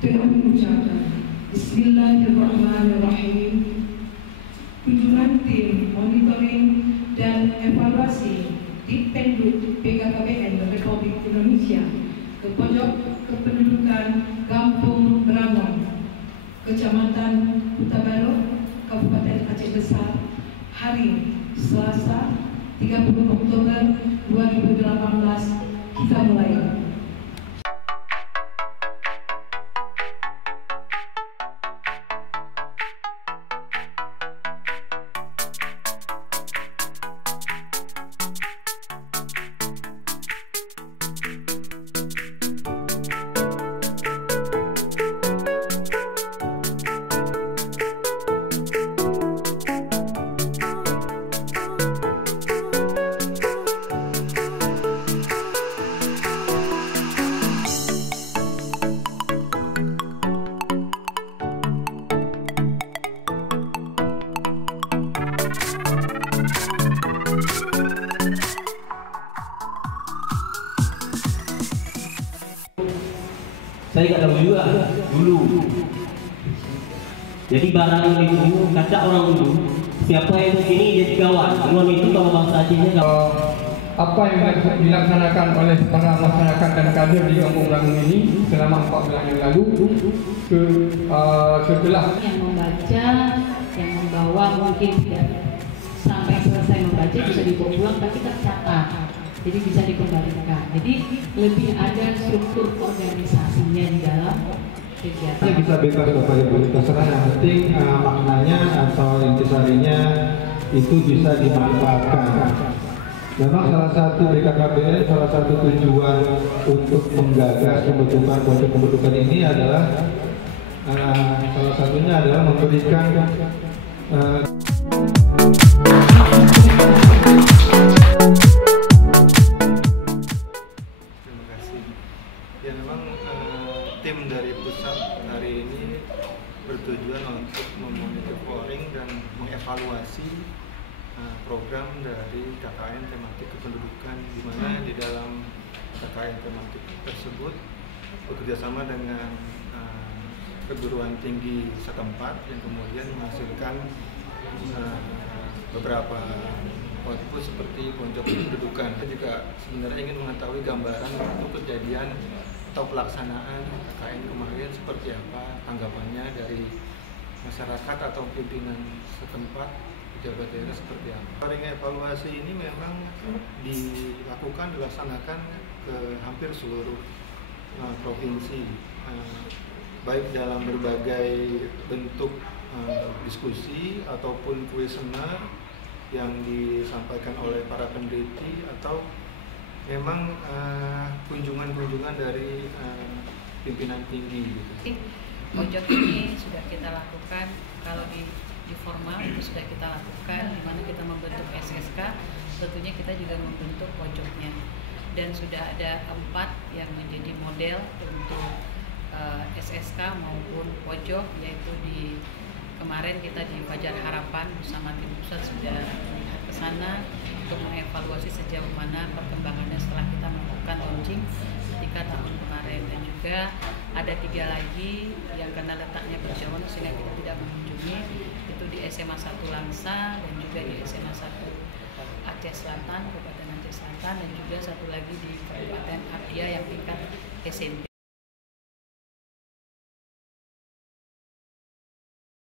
dengan mengucapkan Bismillahirrahmanirrahim. Kunjungan tim monitoring dan evaluasi di Penduk BKKBN Republik Indonesia ke pojok kependudukan Kampung Brangon, Kecamatan Huta Baru, Kabupaten Aceh Besar, hari Selasa 30 Oktober 2018. Kita mulai. Saya nggak tahu juga dulu. Jadi barang itu kata orang dulu, siapa yang begini jadi kawan. Dengan itu kalau bangsa Acehnya kalau apa yang dilaksanakan oleh para masyarakat dan kader di Kampung Brangon ini selama 4 bulan yang lalu setelah yang membaca, yang membawa mungkin tidak sampai selesai membaca bisa dibawa pulang tapi tercatat. Jadi bisa dikembalikan. Jadi lebih ada struktur organisasinya di dalam kegiatan. Bisa bebas Bapak Ibu, terserah, yang penting maknanya atau intisarinya itu bisa dimanfaatkan. Memang salah satu BKKBN, salah satu tujuan untuk menggagas pembentukan pojok pembentukan ini adalah salah satunya adalah memberikan ya memang tim dari pusat hari ini bertujuan untuk memonitoring dan mengevaluasi program dari KKN tematik kependudukan, di mana di dalam KKN tematik tersebut bekerjasama dengan perguruan tinggi setempat yang kemudian menghasilkan beberapa output seperti pojok kependudukan. Saya juga sebenarnya ingin mengetahui gambaran untuk kejadian atau pelaksanaan KKN kemarin seperti apa, tanggapannya dari masyarakat atau pimpinan setempat, pejabat daerah seperti apa. Evaluasi ini memang dilaksanakan ke hampir seluruh provinsi, baik dalam berbagai bentuk diskusi ataupun kuesioner yang disampaikan oleh para peneliti atau memang kunjungan-kunjungan dari pimpinan tinggi. Pojok ini sudah kita lakukan, kalau di formal itu sudah kita lakukan, di mana kita membentuk SSK, tentunya kita juga membentuk pojoknya. Dan sudah ada 4 yang menjadi model untuk SSK maupun pojok, yaitu di kemarin kita di Fajar Harapan bersama tim pusat sudah melihat ke sana untuk mengevaluasi sejauh mana perkembangannya setelah kita melakukan launching ketika tahun kemarin. Dan juga ada 3 lagi yang karena letaknya berjauhan sehingga kita tidak mengunjungi, itu di SMA 1 Langsa dan juga di SMA 1 Aceh Selatan, Kabupaten Aceh Selatan, dan juga satu lagi di Kabupaten Apia yang tingkat SMP.